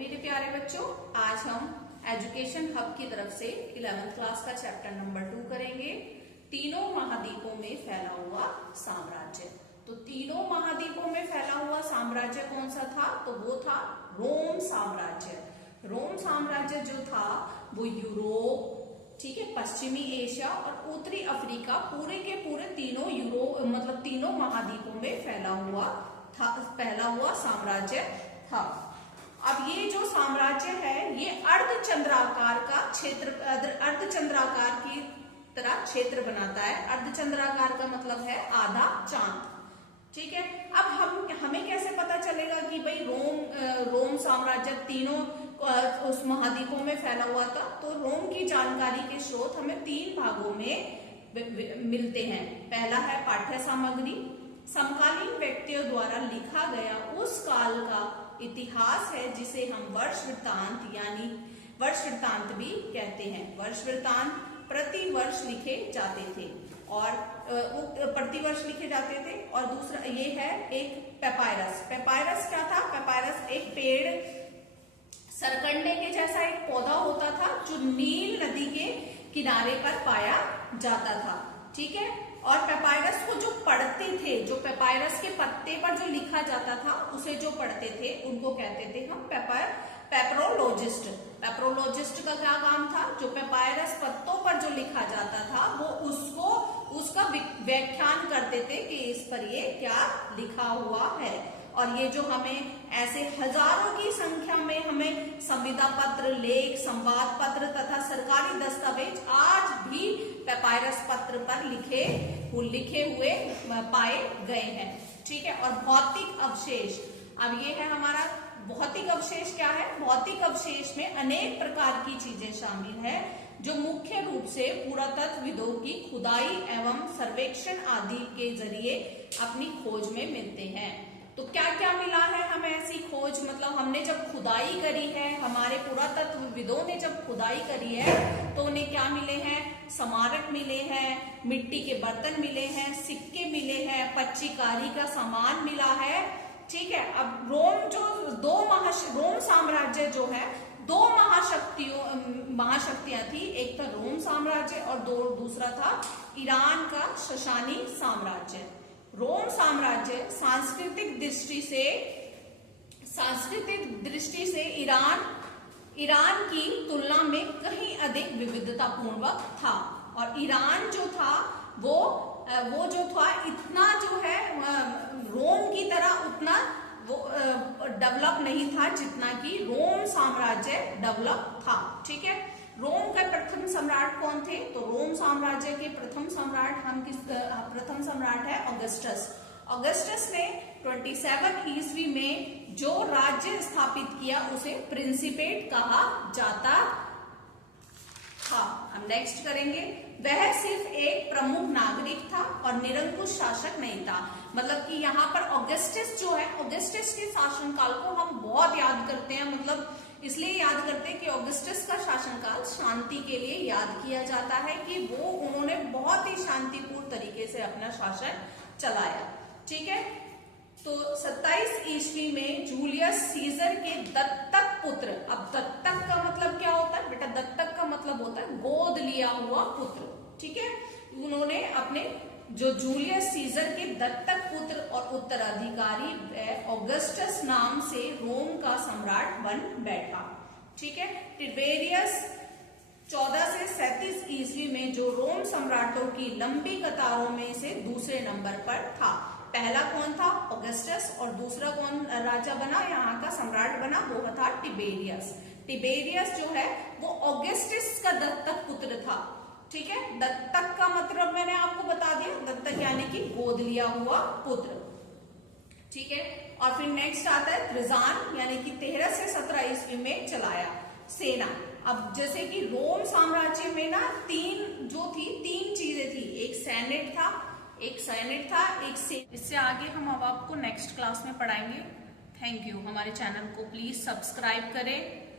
मेरे प्यारे बच्चों, आज हम एजुकेशन हब की तरफ से 11th क्लास का चैप्टर नंबर 2 करेंगे। तीनों महाद्वीपों में फैला हुआ साम्राज्य। तो तीनों महाद्वीपों में फैला हुआ साम्राज्य कौन सा था? तो वो था रोम साम्राज्य। रोम साम्राज्य जो था वो यूरोप, ठीक है, पश्चिमी एशिया और उत्तरी अफ्रीका पूरे के पूरे तीनों तीनों महाद्वीपों में फैला हुआ साम्राज्य था। अब ये जो साम्राज्य है ये अर्धचंद्राकार का क्षेत्र, अर्धचंद्राकार की तरह क्षेत्र बनाता है। अर्धचंद्राकार का मतलब है आधा चांद, ठीक है। अब हमें कैसे पता चलेगा कि भाई रोम साम्राज्य तीनों उस महाद्वीपों में फैला हुआ था? तो रोम की जानकारी के स्रोत हमें 3 भागों में मिलते हैं। पहला है पाठ्य सामग्री, समकालीन व्यक्तियों द्वारा लिखा गया उस काल का इतिहास है जिसे हम वर्ष वृत्तांत भी कहते हैं। वर्ष वृत्तांत प्रतिवर्ष लिखे जाते थे और दूसरा ये है एक पेपायरस। पेपायरस क्या था? पेपायरस एक पेड़ सरकंडे के जैसा एक पौधा होता था जो नील नदी के किनारे पर पाया जाता था, ठीक है। और पेपायरस को जो पढ़ते थे, जो पेपायरस के पत्ते पर जो लिखा जाता था उसे जो पढ़ते थे उनको कहते थे हम पेपरोलॉजिस्ट। पेपरोलॉजिस्ट का क्या काम था? जो पेपायरस पत्तों पर जो लिखा जाता था वो उसका व्याख्यान करते थे कि इस पर ये क्या लिखा हुआ है। और ये जो हमें ऐसे हजारों की संख्या में हमें संविदा पत्र, लेख, संवाद पत्र तथा सरकारी दस्तावेज आज भी पेपायरस पत्र पर लिखे हुए पाए गए हैं, ठीक है। और भौतिक अवशेष, अब ये है हमारा भौतिक अवशेष। क्या है? भौतिक अवशेष में अनेक प्रकार की चीजें शामिल है जो मुख्य रूप से पुरातत्वविदों की खुदाई एवं सर्वेक्षण आदि के जरिए अपनी खोज में मिलते हैं। तो क्या क्या मिला है हमें ऐसी खोज? मतलब हमने जब खुदाई करी है, हमारे पुरातत्वविदों ने जब खुदाई करी है तो उन्हें क्या मिले हैं? स्मारक मिले हैं, मिट्टी के बर्तन मिले हैं, सिक्के मिले हैं, पच्चीकारी का सामान मिला है, ठीक है। अब रोम साम्राज्य जो है 2 महाशक्तियां थी। एक था रोम साम्राज्य और दूसरा था ईरान का शशानी साम्राज्य। रोम साम्राज्य सांस्कृतिक दृष्टि से ईरान की तुलना में कहीं अधिक विविधतापूर्वक था। और ईरान जो था वो जो था इतना जो है रोम की तरह उतना वो डेवलप नहीं था जितना कि रोम साम्राज्य डेवलप था, ठीक है। रोम का प्रथम सम्राट कौन थे? तो रोम साम्राज्य के प्रथम सम्राट है ऑगस्टस। ऑगस्टस ने 27 ईस्वी में जो राज्य स्थापित किया उसे प्रिंसिपेट कहा जाता था। हम नेक्स्ट करेंगे। वह सिर्फ एक प्रमुख नागरिक था और निरंकुश शासक नहीं था। मतलब कि यहाँ पर ऑगस्टस जो है, ऑगस्टस के शासनकाल को हम बहुत याद करते हैं। मतलब इसलिए याद करते हैं कि ऑगस्टस का शासनकाल शांति के लिए याद किया जाता है कि उन्होंने बहुत ही शांतिपूर्ण तरीके से अपना शासन चलाया, ठीक है। तो 27 ईस्वी में जूलियस सीजर के दत्तक पुत्र, अब दत्तक का मतलब क्या होता है बेटा? दत्तक का मतलब होता है गोद लिया हुआ पुत्र, ठीक है। उन्होंने अपने जो जूलियस सीजर के दत्तक पुत्र और उत्तराधिकारी ऑगस्टस नाम से रोम का सम्राट बन बैठा, ठीक है। टिबेरियस 14 से 37 ईस्वी में जो रोम सम्राटों की लंबी कतारों में से दूसरे नंबर पर था। पहला कौन था? ऑगस्टस। और दूसरा कौन राजा बना, यहाँ का सम्राट बना? वो था टिबेरियस। टिबेरियस जो है वो ऑगस्टस का दत्तक पुत्र था, ठीक है। दत्तक का मतलब मैंने आपको बता दिया, दत्तक यानी कि गोद लिया हुआ पुत्र, ठीक है। और फिर नेक्स्ट आता है ट्रिजान, यानी कि 13 से 17 ईस्वी में चलाया सेना। अब जैसे कि रोम साम्राज्य में ना तीन चीजें थी। एक सेनेट था, इससे आगे हम अब आपको नेक्स्ट क्लास में पढ़ाएंगे। Thank you. हमारे चैनल को प्लीज सब्सक्राइब करें।